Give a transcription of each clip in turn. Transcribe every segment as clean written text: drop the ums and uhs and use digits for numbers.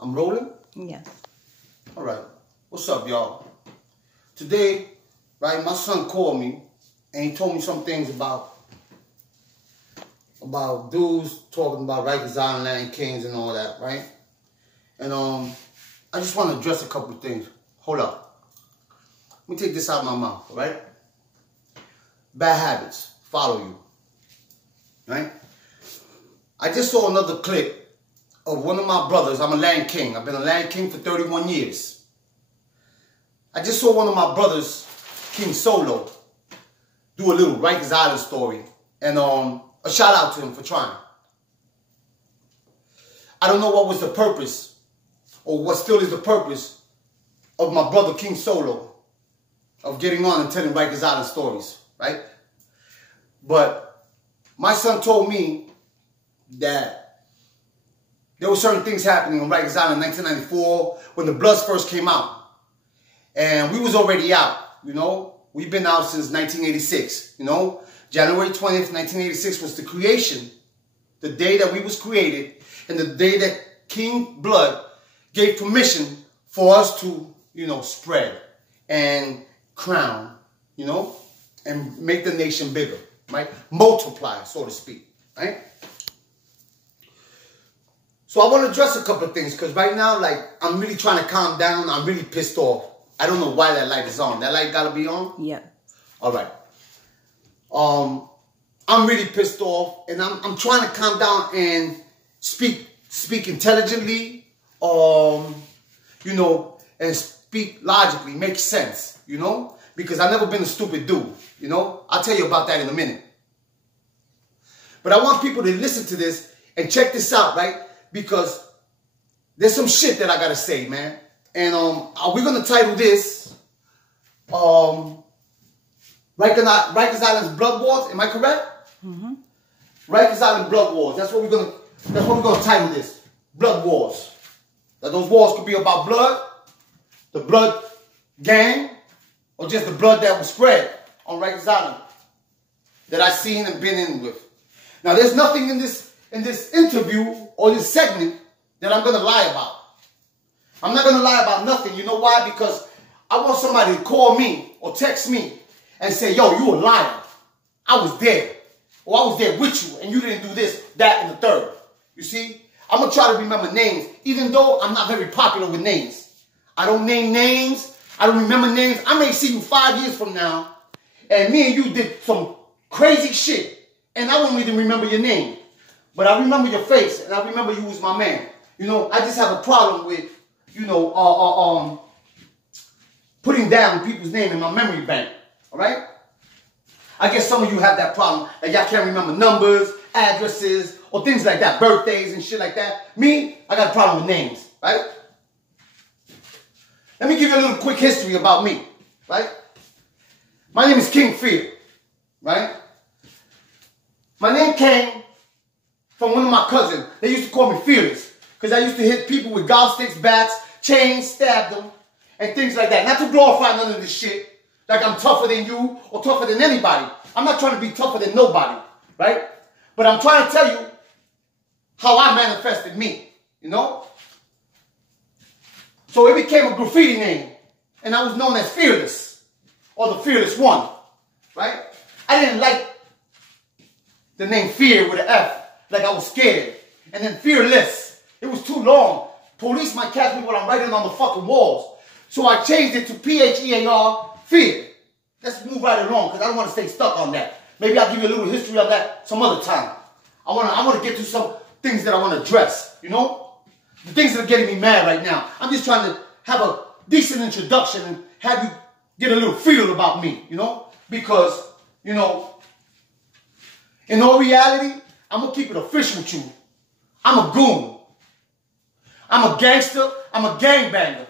I'm rolling? Yes. All right. What's up, y'all? Today, right, my son called me and he told me some things about dudes talking about Rikers Island, Latin Kings and all that, right? And I just want to address a couple of things. Hold up. Let me take this out of my mouth, all right? Bad habits follow you, right? I just saw another clip of one of my brothers. I'm a Latin King. I've been a Latin King for 31 years. I just saw one of my brothers, King Solo, do a little Rikers Island story. And a shout out to him for trying. I don't know what was the purpose, or what still is the purpose, of my brother King Solo, of getting on and telling Rikers Island stories, right? But my son told me that there were certain things happening on Rikers Island in 1994 when the Bloods first came out. And we was already out, you know. We've been out since 1986, you know. January 20th, 1986 was the creation, the day that we was created, and the day that King Blood gave permission for us to, you know, spread and crown, you know, and make the nation bigger, right? Multiply, so to speak, right? So I want to address a couple of things because right now, like, I'm really trying to calm down. I'm really pissed off. I don't know why that light is on. That light got to be on? Yeah. All right. I'm really pissed off, and I'm trying to calm down and speak intelligently, you know, and speak logically, make sense, you know, because I've never been a stupid dude, you know. I'll tell you about that in a minute. But I want people to listen to this and check this out, right? Because there's some shit that I gotta say, man. And we're gonna title this Rikers Island's Blood Wars. Am I correct? Mm-hmm. Rikers Island Blood Wars. That's what we're gonna title this. Blood Wars. Now those wars could be about blood, the blood gang, or just the blood that was spread on Rikers Island that I've seen and been in with. Now there's nothing in this interview or this segment that I'm gonna lie about. I'm not gonna lie about nothing. You know why? Because I want somebody to call me or text me and say, yo, you a liar. I was there. Or I was there with you and you didn't do this, that, and the third. You see? I'm gonna try to remember names, even though I'm not very popular with names. I don't name names. I don't remember names. I may see you 5 years from now and me and you did some crazy shit and I won't even remember your name. But I remember your face and I remember you was my man. You know, I just have a problem with, you know, putting down people's name in my memory bank, all right? I guess some of you have that problem, like y'all can't remember numbers, addresses, or things like that, birthdays and shit like that. Me, I got a problem with names, right? Let me give you a little quick history about me, right? My name is King Fear, right? My name came from one of my cousins. They used to call me Fearless. Because I used to hit people with golf sticks, bats, chains, stab them, and things like that. Not to glorify none of this shit, like I'm tougher than you or tougher than anybody. I'm not trying to be tougher than nobody, right? But I'm trying to tell you how I manifested me, you know? So it became a graffiti name, and I was known as Fearless, or the Fearless One, right? I didn't like the name Fear with an F, like I was scared. And then Fearless. It was too long. Police might catch me when I'm writing on the fucking walls. So I changed it to P-H-E-A-R, Fear. Let's move right along because I don't want to stay stuck on that. Maybe I'll give you a little history on that some other time. I want to get to some things that I want to address, you know? The things that are getting me mad right now. I'm just trying to have a decent introduction and have you get a little feel about me, you know? Because, you know, in all reality, I'm going to keep it official with you. I'm a goon. I'm a gangster. I'm a gangbanger,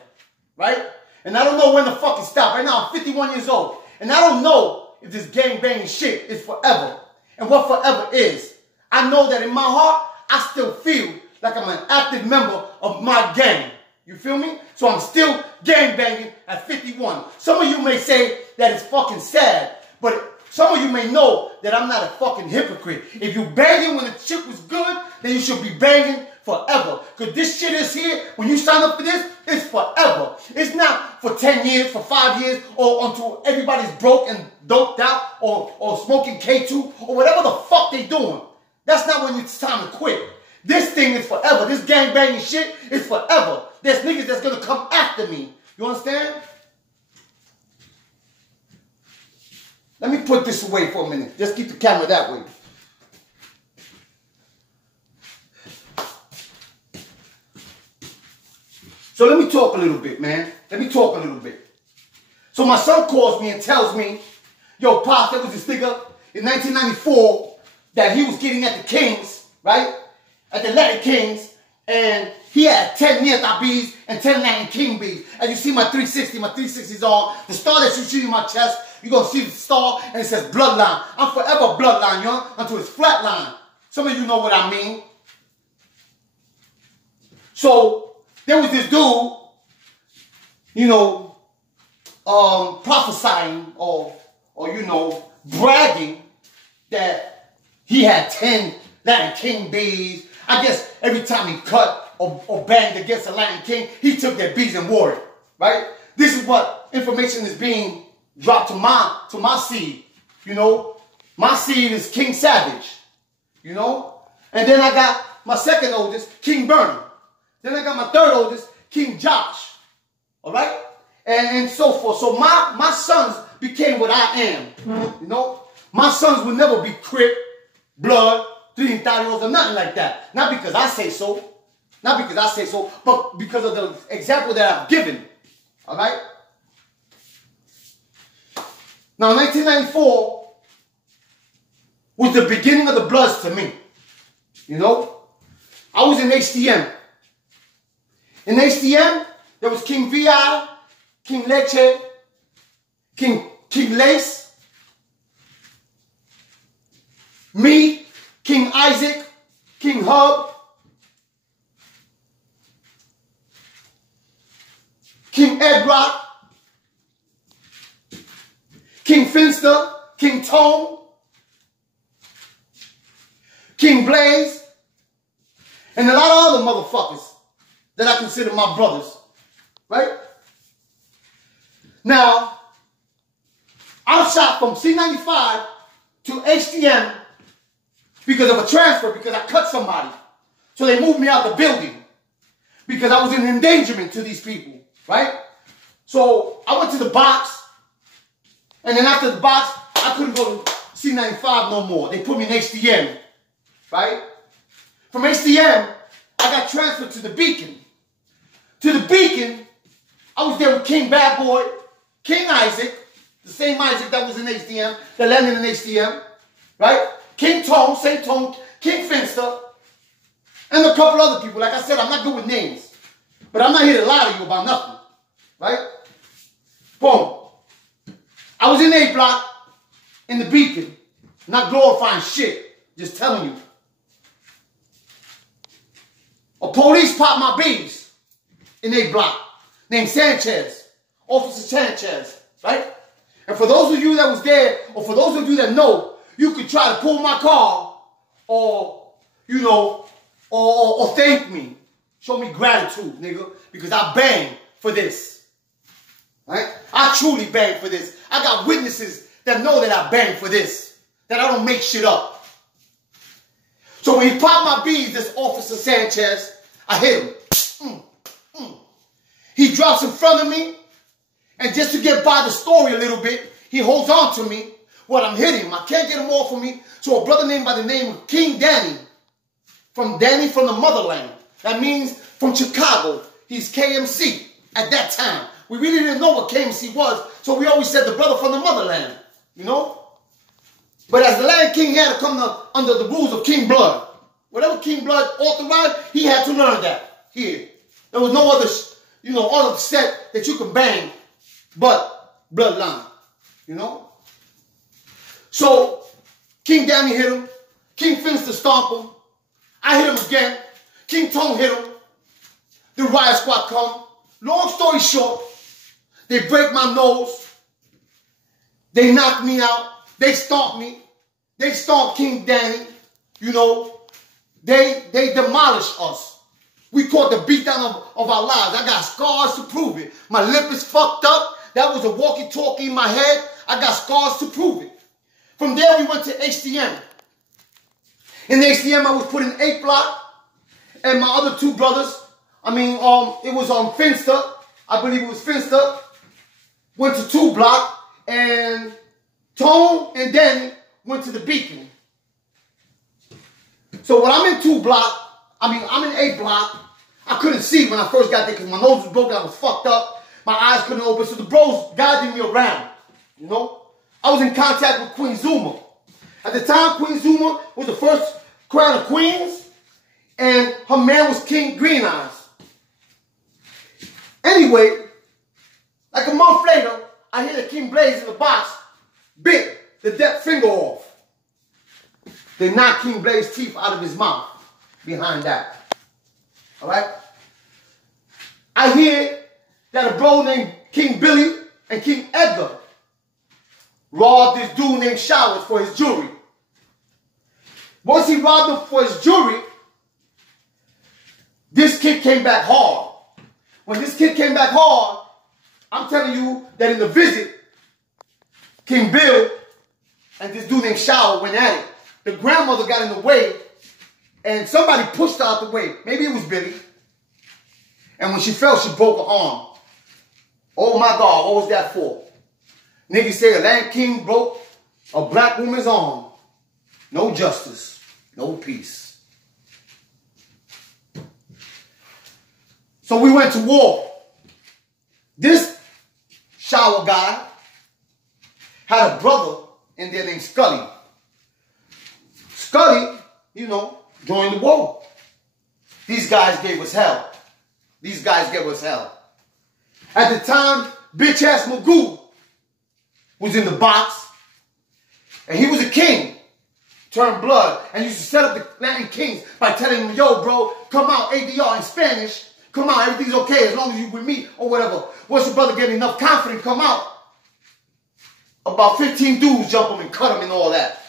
right? And I don't know when to fucking stop. Right now, I'm 51 years old. And I don't know if this gangbanging shit is forever. And what forever is. I know that in my heart, I still feel like I'm an active member of my gang. You feel me? So I'm still gangbanging at 51. Some of you may say that it's fucking sad. But some of you may know that I'm not a fucking hypocrite. If you banging when the chick was good, then you should be banging forever. Because this shit is here, when you sign up for this, it's forever. It's not for 10 years, for 5 years, or until everybody's broke and doped out, or smoking K2, or whatever the fuck they doing. That's not when it's time to quit. This thing is forever. This gangbanging shit is forever. There's niggas that's gonna come after me. You understand? Let me put this away for a minute. Just keep the camera that way. So let me talk a little bit, man. Let me talk a little bit. So my son calls me and tells me, yo, Pop, there was this nigga in 1994 that he was getting at the Kings, right? At the Latin Kings, and he had 10 Nieta bees and 10 Latin King bees. As you see my 360, my 360's on. The star that you see in my chest, you're going to see the star, and it says bloodline. I'm forever bloodline, young, until it's flatline. Some of you know what I mean. So, there was this dude, you know, prophesying or, you know, bragging that he had 10 Latin King bees. I guess every time he cut or banged against a Latin King, he took their bees and wore it, right? This is what information is being dropped to my seed, you know. My seed is King Savage, you know. And then I got my second oldest, King Burnham. Then I got my third oldest, King Josh, all right? And so forth. So my sons became what I am, you know. My sons will never be Crip, Blood, Trinitarios, or nothing like that. Not because I say so. Not because I say so, but because of the example that I've given. All right? Now, 1994 was the beginning of the Bloods to me. You know? I was in HDM. In HDM, there was King VI, King Leche, King Lace, me, King Isaac, King Hub, King Ed Rock, King Finster, King Tone, King Blaze, and a lot of other motherfuckers that I consider my brothers, right? Now, I shot from C95 to HDM because of a transfer, because I cut somebody. So they moved me out the building because I was an endangerment to these people, right? So I went to the box, and then after the box, I couldn't go to C95 no more. They put me in HDM, right? From HDM, I got transferred to the Beacon. To the Beacon, I was there with King Bad Boy, King Isaac, the same Isaac that was in HDM, that landed in HDM, right? King Tone, same Tone, King Finster, and a couple other people. Like I said, I'm not good with names, but I'm not here to lie to you about nothing, right? Boom. I was in A Block, in the Beacon, not glorifying shit, just telling you. A police popped my bees in A Block, named Sanchez, Officer Sanchez, right? And for those of you that was there, or for those of you that know, you could try to pull my car, or, you know, or thank me. Show me gratitude, nigga, because I bang for this, right? I truly bang for this. I got witnesses that know that I bang for this, that I don't make shit up. So when he popped my bees, this Officer Sanchez, I hit him. He drops in front of me, and just to get by the story a little bit, he holds on to me while I'm hitting him. I can't get him off of me, so a brother named by the name of King Danny from the motherland. That means from Chicago. He's KMC at that time. We really didn't know what KMC was, so we always said the brother from the motherland, you know? But as the Land King, he had to come under the rules of King Blood. Whatever King Blood authorized, he had to learn that here. There was no other, you know, other set that you can bang but bloodline, you know? So, King Danny hit him. King Finster stomp him. I hit him again. King Tone hit him. The riot squad come. Long story short, they break my nose. They knock me out. They stomp me. They stomp King Danny. You know, they demolish us. We caught the beatdown of our lives. I got scars to prove it. My lip is fucked up. That was a walkie-talkie in my head. I got scars to prove it. From there, we went to HDM. In the HDM, I was put in 8 block. And my other 2 brothers, it was on Finster. I believe it was Finster. Went to 2 block. And Tone and Danny went to the Beacon. So when I'm in 2 block, I'm in 8 block. I couldn't see when I first got there because my nose was broken. I was fucked up. My eyes couldn't open. So the bros guided me around. You know? I was in contact with Queen Zuma. At the time, Queen Zuma was the first crown of queens. And her man was King Green Eyes. Anyway, like a month later, I hear the King Blaze in the box bit the dead finger off. They knocked King Blaze's teeth out of his mouth behind that. Alright? I hear that a bro named King Billy and King Edgar robbed this dude named Showers for his jewelry. Once he robbed him for his jewelry, this kid came back hard. When this kid came back hard, I'm telling you that in the visit, King Bill and this dude named Shower went at it. The grandmother got in the way, and somebody pushed her out the way. Maybe it was Billy. And when she fell, she broke her arm. Oh my God, what was that for? Niggas say a land king broke a black woman's arm. No justice, no peace. So we went to war. This Shower guy had a brother in there named Scully. Scully, joined the war. These guys gave us hell. These guys gave us hell. At the time, bitch-ass Magoo was in the box. And he was a king. Turned blood. And used to set up the Latin kings by telling them, yo, bro, come out, ADR in Spanish. Come out, everything's okay as long as you with me or whatever. Once your brother get enough confidence, come out. About 15 dudes jump him and cut him and all that.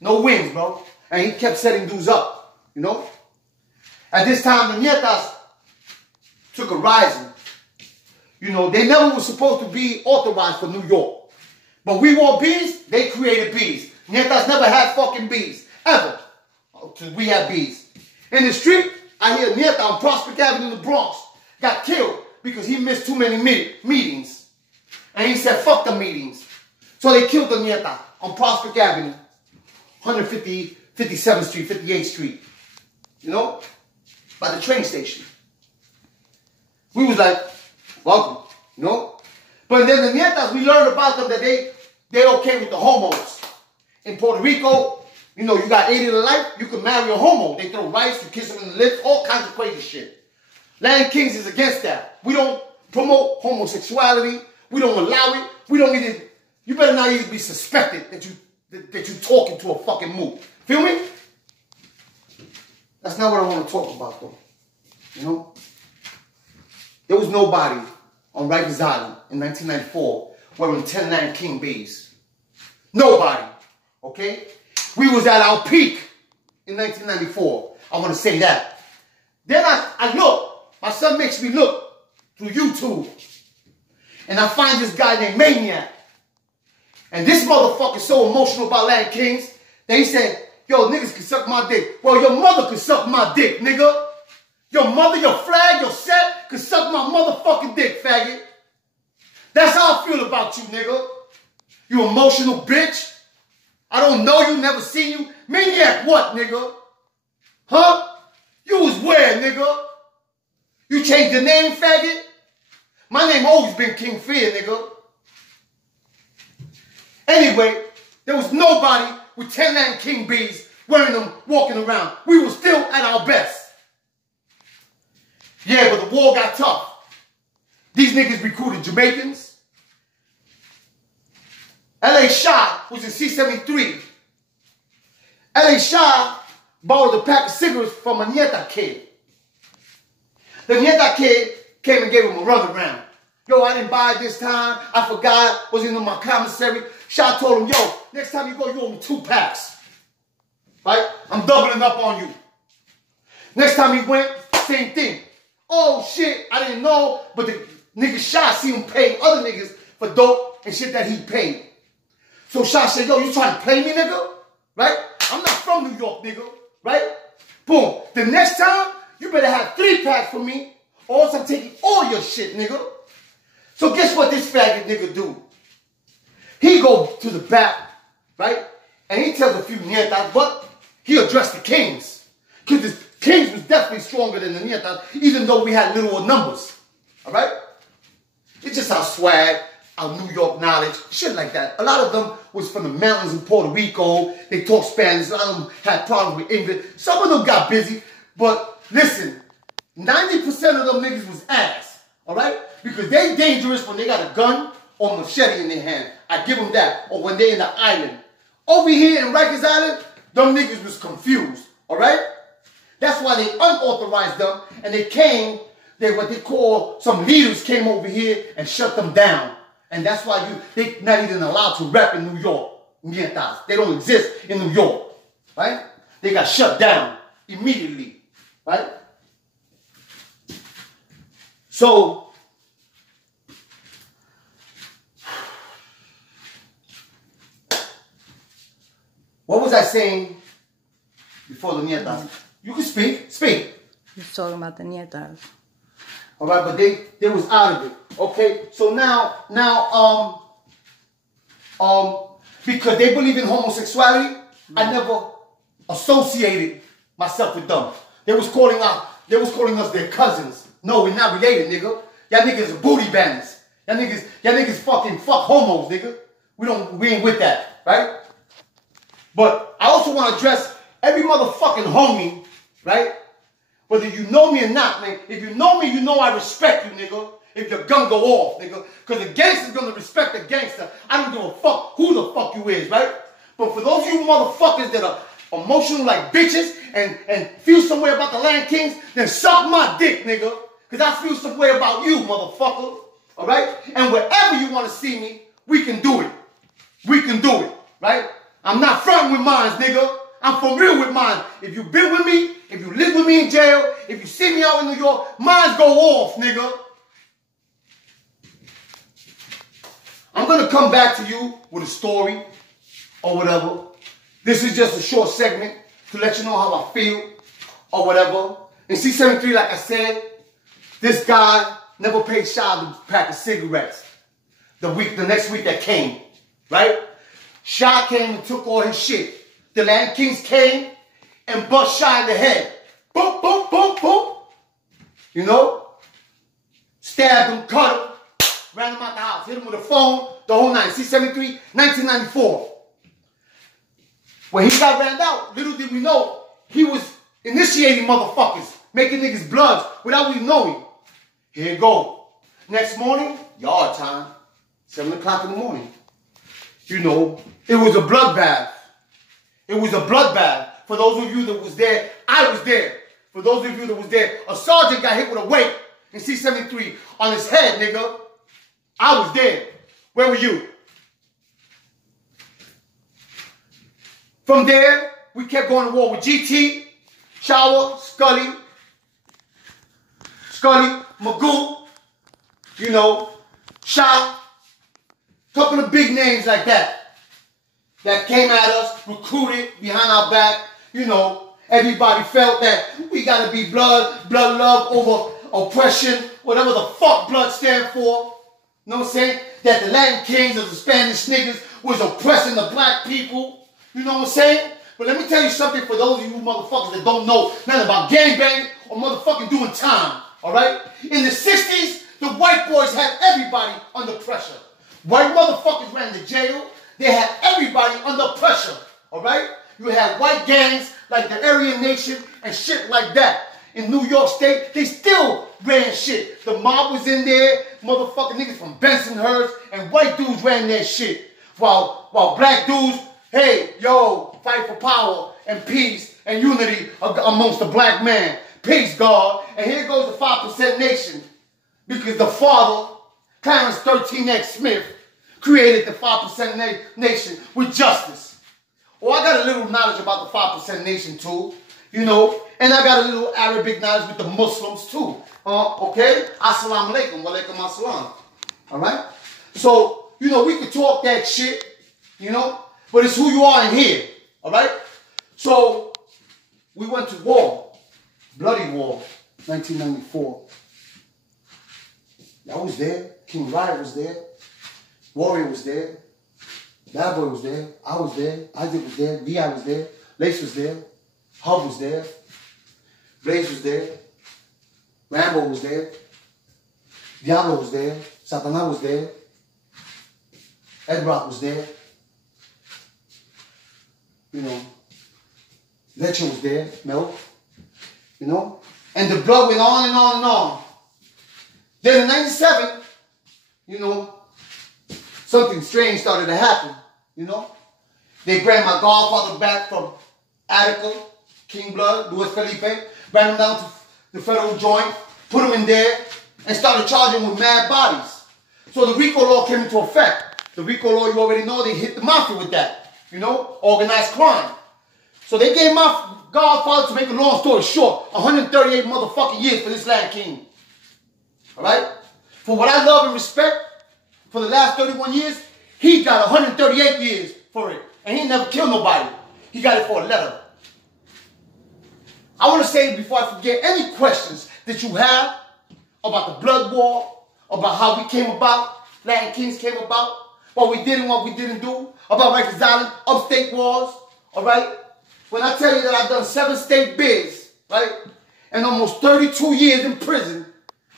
No wins, bro. And he kept setting dudes up, At this time, the Nietas took a rising. They never were supposed to be authorized for New York. But we want bees, they created bees. Nietas never had fucking bees, ever. Until we had bees. In the street, I hear Nieta on Prospect Avenue in the Bronx got killed because he missed too many meetings. And he said, fuck the meetings. So they killed the Nieta on Prospect Avenue, 57th Street, 58th Street, by the train station. We was like, welcome, But then the Nietas, we learned about them that they're okay with the homos. In Puerto Rico, you got 80 to life, you can marry a homo. They throw rice, you kiss them in the lips, all kinds of crazy shit. Latin Kings is against that. We don't promote homosexuality. We don't allow it. We don't even, you better not even be suspected that you talking to a fucking move. Feel me? That's not what I want to talk about though. There was nobody on Rikers Island in 1994 wearing 10 Latin King bees. Nobody. Okay? We was at our peak in 1994. I want to say that. Then I look. My son makes me look through YouTube. And I find this guy named Maniac. And this motherfucker's so emotional about Latin Kings that he said, yo, niggas can suck my dick. Well, your mother can suck my dick, nigga. Your mother, your flag, your set can suck my motherfucking dick, faggot. That's how I feel about you, nigga. You emotional bitch. I don't know you, never seen you. Maniac what, nigga? Huh? You was where, nigga? You changed your name, faggot? My name always been King Fear, nigga. Anyway, there was nobody with 10 Latin King bees wearing them, walking around. We were still at our best. Yeah, but the war got tough. These niggas recruited Jamaicans. L.A. Shah was in C-73. L.A. Shah borrowed a pack of cigarettes from a Nieta kid. The Nieta kid came and gave him a runaround. Yo, I didn't buy it this time. I forgot. Was in my commissary. Shah told him, yo, next time you go, you owe me 2 packs. Right? I'm doubling up on you. Next time he went, same thing. Oh shit, I didn't know, but the nigga Shy see him pay other niggas for dope and shit that he paid. So Shy said, yo, you trying to play me, nigga? Right? I'm not from New York, nigga. Right? Boom. The next time, you better have 3 packs for me, or else I'm taking all your shit, nigga. So guess what this faggot nigga do? He go to the back, right? And he tells a few nietas, but he addressed the kings. Because the kings was definitely stronger than the nietas, even though we had little numbers. All right? It's just our swag, our New York knowledge, shit like that. A lot of them was from the mountains in Puerto Rico. They talk Spanish. A lot of them had problems with English. Some of them got busy. But listen, 90% of them niggas was ass. All right? Because they dangerous when they got a gun or machete in their hand. I give them that. Or when they in the island. Over here in Rikers Island, them niggas was confused. All right? That's why they unauthorized them. And they came, what they call, some leaders came over here and shut them down. And that's why they not even allowed to rap in New York. They don't exist in New York. Right? They got shut down immediately. Right? So, what was I saying before the nietas? You can speak. Speak. You're talking about the nietas. All right, but they was out of it. Okay, so now, because they believe in homosexuality, I never associated myself with them. They was calling us their cousins. No, we're not related, nigga. Y'all niggas are booty bandits. Y'all niggas fucking fuck homos, nigga. We ain't with that, right? But I also want to address every motherfucking homie, right? Whether you know me or not, man. If you know me, you know I respect you, nigga. If your gun go off, nigga. Because the gangster's gonna respect the gangster. I don't give a fuck who the fuck you is, right? But for those of you motherfuckers that are emotional like bitches and feel some way about the Land Kings, then suck my dick, nigga. Because I feel some way about you, motherfucker. All right? And wherever you want to see me, we can do it. We can do it, right? I'm not fronting with mines, nigga. I'm for real with mine. If you been with me, if you live with me in jail, if you see me out in New York, mines go off, nigga. I'm going to come back to you with a story or whatever. This is just a short segment to let you know how I feel or whatever. In C-73, like I said, this guy never paid Shy a pack of cigarettes the next week that came, right? Shy came and took all his shit. The Land Kings came and bust Shy in the head. Boom, boom, boom, boom. You know? Stabbed him, cut him, ran him out the house, hit him with a phone, the whole night. C-73, 1994. When he got ran out, little did we know, he was initiating motherfuckers, making niggas bloods without even knowing. Here you go. Next morning, yard time, 7 o'clock in the morning. You know, it was a bloodbath. It was a bloodbath. For those of you that was there, I was there. For those of you that was there, a sergeant got hit with a weight in C-73 on his head, nigga. I was there. Where were you? From there, we kept going to war with GT, Shower, Scully, Magoo, you know, Shy. Couple of big names like that came at us, recruited behind our back. You know, everybody felt that we gotta be blood love over oppression, whatever the fuck blood stand for. You know what I'm saying? That the Land Kings of the Spanish niggas was oppressing the black people. You know what I'm saying? But let me tell you something for those of you motherfuckers that don't know nothing about gangbanging or motherfucking doing time. All right? In the 60s, the white boys had everybody under pressure. White motherfuckers ran to jail. They had everybody under pressure, all right? You had white gangs like the Aryan Nation and shit like that. In New York State, they still ran shit. The mob was in there, motherfucking niggas from Bensonhurst, and white dudes ran their shit. While black dudes, hey, yo, fight for power and peace and unity amongst the black man. Peace, God. And here goes the 5% Nation. Because the father, Clarence 13X Smith, created the 5% Nation with justice. Oh, I got a little knowledge about the 5% Nation too. You know, and I got a little Arabic knowledge with the Muslims too. Okay? Assalamu alaikum, wa alaikum assalam. All right? So, you know, we could talk that shit, you know, but it's who you are in here. All right? So, we went to war, bloody war, 1994. I was there. King Riot was there. Warrior was there. Bad Boy was there. I was there. Isaac was there. V.I. was there. Lace was there. Hub was there. Blaze was there. Rambo was there. Diablo was there. Satana was there. Ed Rock was there. You know. Leche was there. Milk. You know. And the blood went on and on and on. Then in 97, you know, something strange started to happen, you know. They grabbed my godfather back from Attica, King Blood, Luis Felipe, ran him down to the federal joint, put him in there, and started charging him with mad bodies. So the RICO law came into effect. The RICO law, you already know, they hit the mafia with that, you know, organized crime. So they gave my godfather, to make a long story short, 138 motherfucking years for this land king. All right? For what I love and respect, for the last 31 years, he got 138 years for it. And he never killed nobody. He got it for a letter. I want to say before I forget, any questions that you have about the blood war, about how we came about, Latin Kings came about, what we did and what we didn't do, about Rikers Island, upstate wars, all right? When I tell you that I've done 7 state bids, right, and almost 32 years in prison,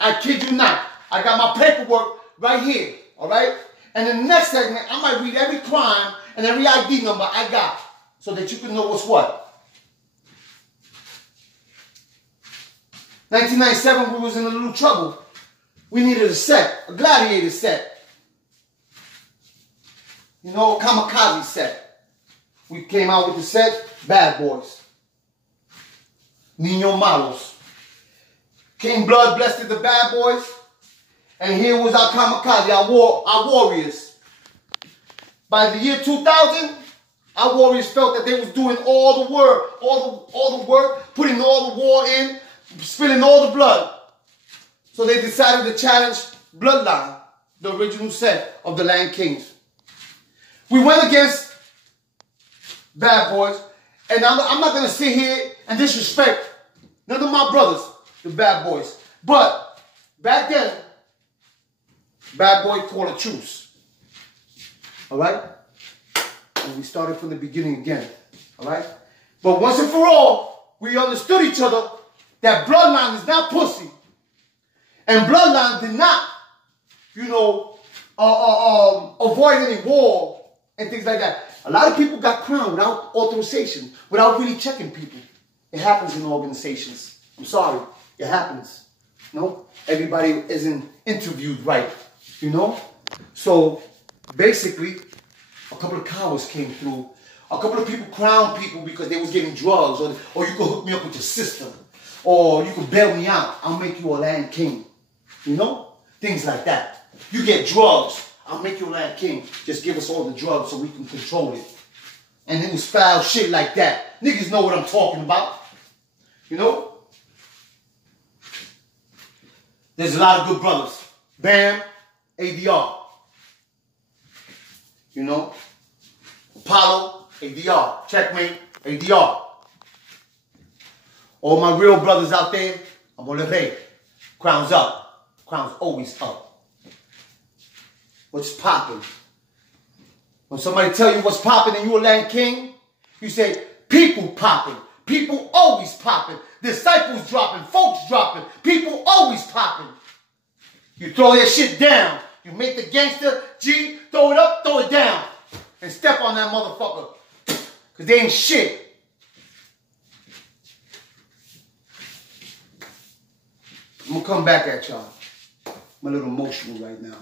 I kid you not. I got my paperwork right here, all right? And in the next segment, I might read every crime and every ID number I got so that you can know what's what. 1997, we was in a little trouble. We needed a set, a gladiator set. You know, a kamikaze set. We came out with the set, Bad Boys. Nino Malos. King Blood blessed the Bad Boys. And here was our kamikaze, our warriors. By the year 2000, our warriors felt that they was doing all the work, all the work, putting all the war in, spilling all the blood. So they decided to challenge Bloodline, the original set of the Land Kings. We went against Bad Boys, and I'm not going to sit here and disrespect none of my brothers, the Bad Boys. But back then, Bad Boy called a truce. All right? And we started from the beginning again. All right? But once and for all, we understood each other that Bloodline is not pussy. And Bloodline did not, you know, avoid any war and things like that. A lot of people got crowned without authorization, without really checking people. It happens in organizations. I'm sorry. It happens. You know? Everybody isn't interviewed right. You know? So, basically, a couple of cowards came through. A couple of people crowned people because they was getting drugs. Or you could hook me up with your sister. Or you could bail me out. I'll make you a land king. You know? Things like that. You get drugs. I'll make you a land king. Just give us all the drugs so we can control it. And it was foul shit like that. Niggas know what I'm talking about. You know? There's a lot of good brothers. Bam. ADR. You know? Apollo. ADR. Checkmate. ADR. All my real brothers out there, I'm on the way. Crown's up. Crown's always up. What's popping? When somebody tell you what's popping and you a land king, you say, people popping. People always popping. Disciples dropping. Folks dropping. People always popping. You throw that shit down. You make the gangster, G, throw it up, throw it down. And step on that motherfucker. Because they ain't shit. I'm going to come back at y'all. I'm a little emotional right now.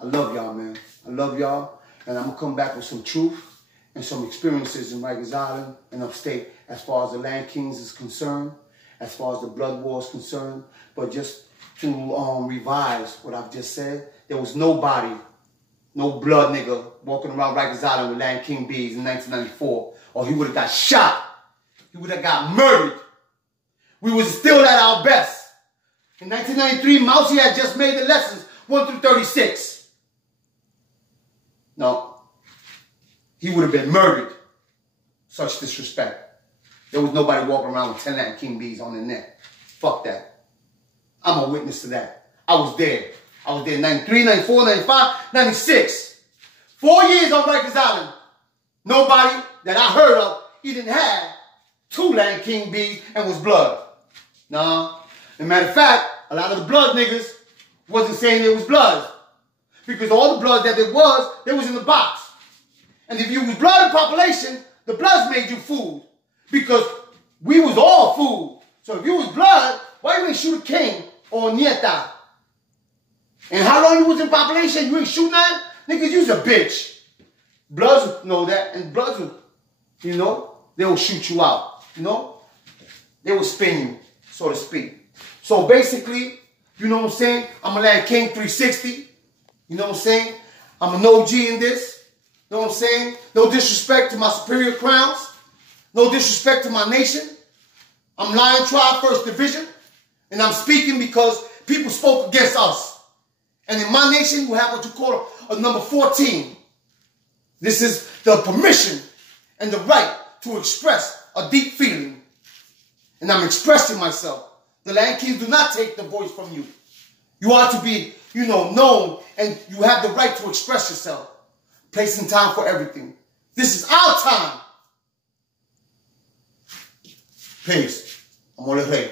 I love y'all, man. I love y'all. And I'm going to come back with some truth and some experiences in Rikers Island and upstate as far as the Land Kings is concerned, as far as the blood war is concerned. But just to revise what I've just said, there was nobody, no blood nigga walking around Rikers Island with Land King beads in 1994, or he would have got shot. he would have got murdered. We was still at our best. In 1993, Mousy had just made the lessons 1 through 36. No, he would have been murdered. Such disrespect. There was nobody walking around with 10 Latin King Bees on their neck. Fuck that. I'm a witness to that. I was there. I was there 93, 94, 95, 96. 4 years on Rikers Island. Nobody that I heard of even had 2 Latin King Bees and was blood. Nah. As a matter of fact, a lot of the blood niggas wasn't saying it was blood. Because all the blood that there was in the box. And if you was blood in population, the bloods made you food. Because we was all food. So if you was blood, why you ain't shoot a king or a nieta? And how long you was in population, you ain't shoot nothing? Niggas, you's a bitch. Bloods know that, and bloods will, you know, they will shoot you out, you know? They will spin you, so to speak. So basically, you know what I'm saying? I'm a Latin King 360. You know what I'm saying? I'm an OG in this. You know what I'm saying? No disrespect to my superior crowns. No disrespect to my nation. I'm Lion Tribe 1st Division. And I'm speaking because people spoke against us. And in my nation, you have what you call a number 14. This is the permission and the right to express a deep feeling. And I'm expressing myself. The Latin Kings do not take the voice from you. You are to be, you know, known, and you have the right to express yourself. Place and time for everything. This is our time. Peace. I'm on the way.